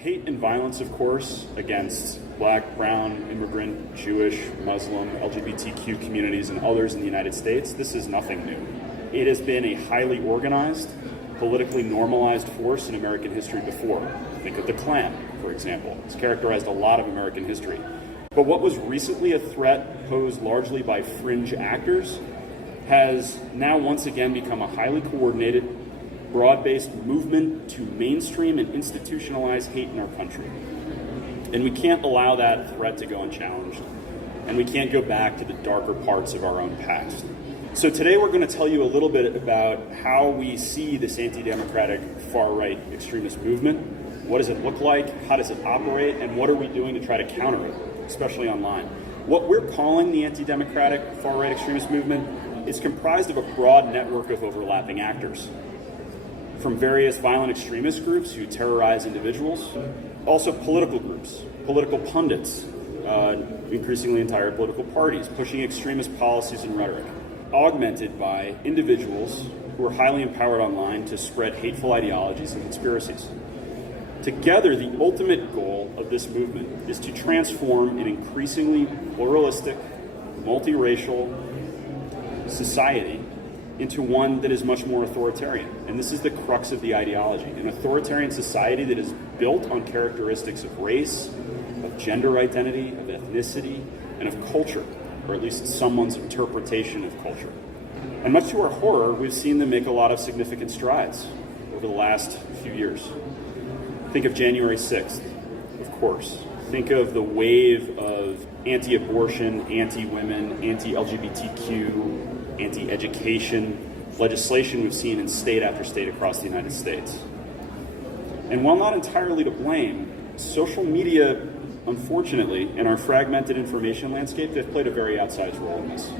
Hate and violence, of course, against Black, brown, immigrant, Jewish, Muslim, LGBTQ communities and others in the United States, this is nothing new. It has been a highly organized, politically normalized force in American history before. Think of the Klan, for example. It's characterized a lot of American history. But what was recently a threat posed largely by fringe actors has now once again become a highly coordinated, broad-based movement to mainstream and institutionalize hate in our country. And we can't allow that threat to go unchallenged. And we can't go back to the darker parts of our own past. So today we're going to tell you a little bit about how we see this anti-democratic far-right extremist movement. What does it look like? How does it operate? And what are we doing to try to counter it, especially online? What we're calling the anti-democratic far-right extremist movement is comprised of a broad network of overlapping actors, from various violent extremist groups who terrorize individuals, also political groups, political pundits, increasingly entire political parties, pushing extremist policies and rhetoric, augmented by individuals who are highly empowered online to spread hateful ideologies and conspiracies. Together, the ultimate goal of this movement is to transform an increasingly pluralistic, multiracial society into one that is much more authoritarian. And this is the crux of the ideology. An authoritarian society that is built on characteristics of race, of gender identity, of ethnicity, and of culture, or at least someone's interpretation of culture. And much to our horror, we've seen them make a lot of significant strides over the last few years. Think of January 6th, of course. Think of the wave of anti-abortion, anti-women, anti-LGBTQ, anti-education legislation we've seen in state after state across the United States. And while not entirely to blame, social media, unfortunately, in our fragmented information landscape, they've played a very outsized role in this.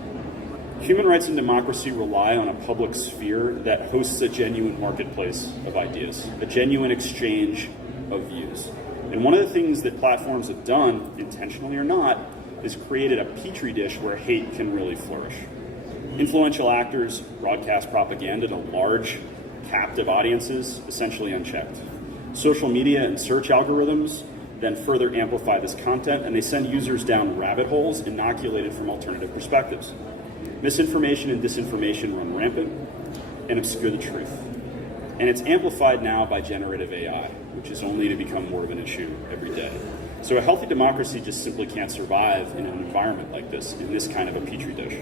Human rights and democracy rely on a public sphere that hosts a genuine marketplace of ideas, a genuine exchange of views. And one of the things that platforms have done, intentionally or not, is created a petri dish where hate can really flourish. Influential actors broadcast propaganda to large, captive audiences, essentially unchecked. Social media and search algorithms then further amplify this content, and they send users down rabbit holes inoculated from alternative perspectives. Misinformation and disinformation run rampant and obscure the truth. And it's amplified now by generative AI, which is only to become more of an issue every day. So a healthy democracy just simply can't survive in an environment like this, in this kind of a petri dish.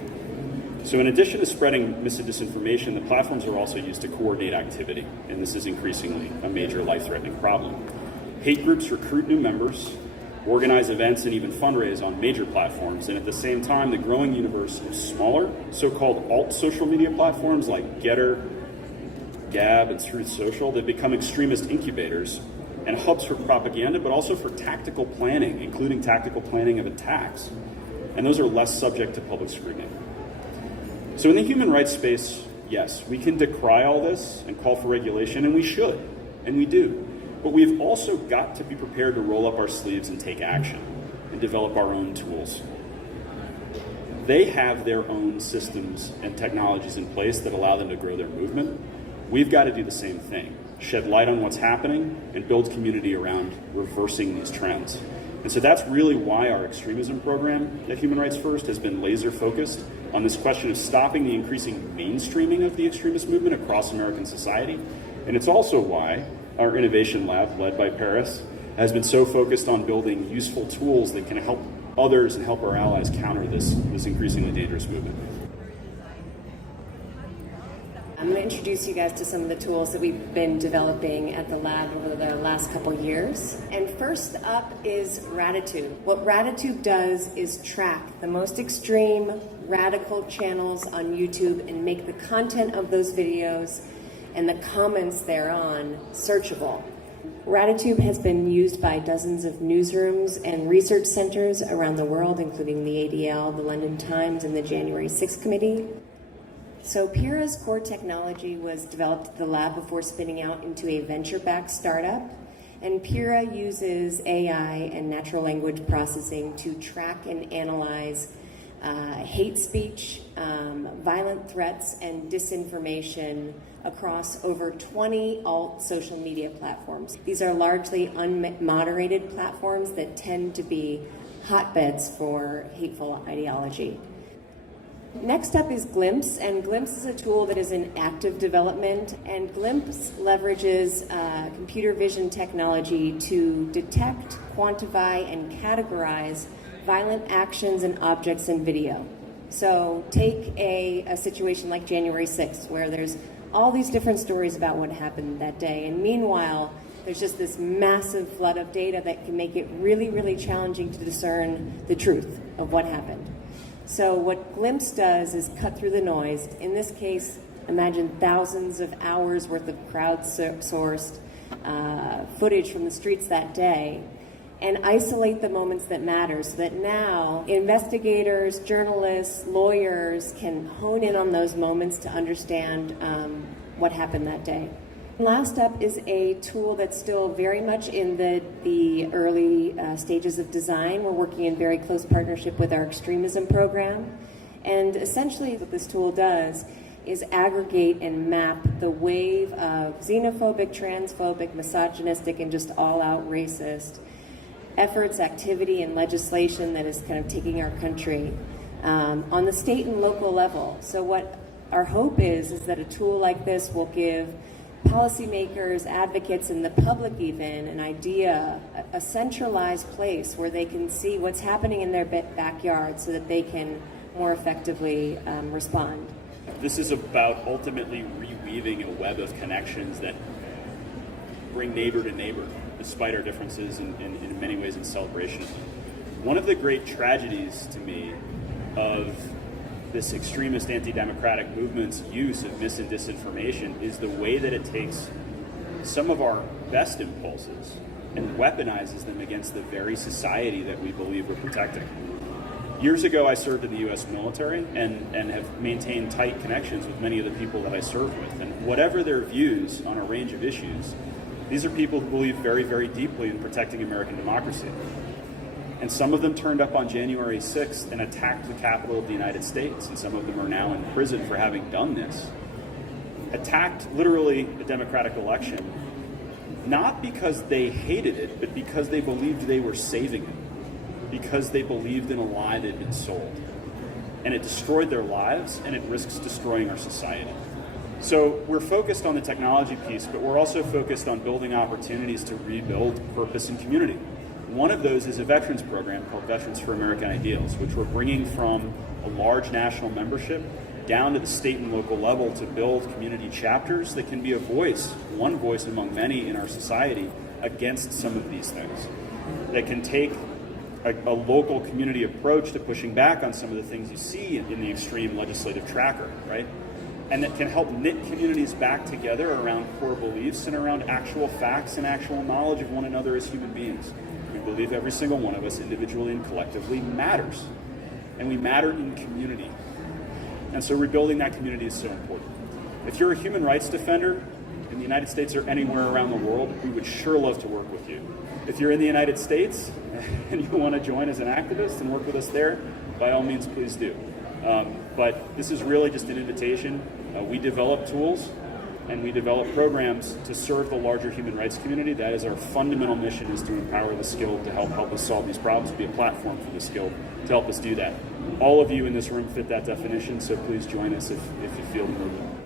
So in addition to spreading mis and disinformation, the platforms are also used to coordinate activity, and this is increasingly a major life-threatening problem. Hate groups recruit new members, organize events, and even fundraise on major platforms, and at the same time, the growing universe of smaller, so-called alt social media platforms like Getter, Gab, and Truth Social, that become extremist incubators and hubs for propaganda, but also for tactical planning, including tactical planning of attacks. And those are less subject to public scrutiny. So in the human rights space, yes, we can decry all this and call for regulation, and we should, and we do. But we've also got to be prepared to roll up our sleeves and take action and develop our own tools. They have their own systems and technologies in place that allow them to grow their movement. We've got to do the same thing, shed light on what's happening and build community around reversing these trends. And so that's really why our extremism program at Human Rights First has been laser focused on this question of stopping the increasing mainstreaming of the extremist movement across American society. And it's also why our innovation lab, led by Paris, has been so focused on building useful tools that can help others and help our allies counter this increasingly dangerous movement. I'm going to introduce you guys to some of the tools that we've been developing at the lab over the last couple years. And first up is Raditube. What Raditube does is track the most extreme, radical channels on YouTube and make the content of those videos and the comments thereon searchable. Raditube has been used by dozens of newsrooms and research centers around the world, including the ADL, the London Times, and the January 6th Committee. So Pira's core technology was developed at the lab before spinning out into a venture-backed startup. And Pira uses AI and natural language processing to track and analyze hate speech, violent threats, and disinformation across over 20 alt social media platforms. These are largely unmoderated platforms that tend to be hotbeds for hateful ideology. Next up is Glimpse, and Glimpse is a tool that is in active development, and Glimpse leverages computer vision technology to detect, quantify, and categorize violent actions and objects in video. So take a situation like January 6th, where there's all these different stories about what happened that day, and meanwhile, there's just this massive flood of data that can make it really, really challenging to discern the truth of what happened. So what Glimpse does is cut through the noise. In this case, imagine thousands of hours worth of crowdsourced footage from the streets that day, and isolate the moments that matter so that now investigators, journalists, lawyers can hone in on those moments to understand what happened that day. Last up is a tool that's still very much in the early stages of design. We're working in very close partnership with our extremism program. And essentially what this tool does is aggregate and map the wave of xenophobic, transphobic, misogynistic, and just all-out racist efforts, activity, and legislation that is kind of taking our country on the state and local level. So what our hope is that a tool like this will give policymakers, advocates, and the public even an idea, a centralized place where they can see what's happening in their backyard so that they can more effectively respond. This is about ultimately reweaving a web of connections that bring neighbor to neighbor, despite our differences and in many ways in celebration. One of the great tragedies to me of this extremist anti-democratic movement's use of mis and disinformation is the way that it takes some of our best impulses and weaponizes them against the very society that we believe we're protecting. Years ago, I served in the U.S. military and have maintained tight connections with many of the people that I serve with. And whatever their views on a range of issues, these are people who believe very, very deeply in protecting American democracy. And some of them turned up on January 6th and attacked the Capitol of the United States, and some of them are now in prison for having done this. Attacked literally the democratic election, not because they hated it, but because they believed they were saving it, because they believed in a lie that had been sold. And it destroyed their lives, and it risks destroying our society. So we're focused on the technology piece, but we're also focused on building opportunities to rebuild purpose and community. One of those is a veterans program called Veterans for American Ideals, which we're bringing from a large national membership down to the state and local level to build community chapters that can be a voice, one voice among many in our society, against some of these things. That can take a local community approach to pushing back on some of the things you see in the extreme legislative tracker, right? And that can help knit communities back together around core beliefs and around actual facts and actual knowledge of one another as human beings. We believe every single one of us, individually and collectively, matters. And we matter in community. And so rebuilding that community is so important. If you're a human rights defender in the United States or anywhere around the world, we would sure love to work with you. If you're in the United States and you want to join as an activist and work with us there, by all means, please do. But this is really just an invitation. We develop tools and we develop programs to serve the larger human rights community. That is our fundamental mission, is to empower the skilled to help us solve these problems, be a platform for the skilled to help us do that. All of you in this room fit that definition, so please join us if you feel the movement.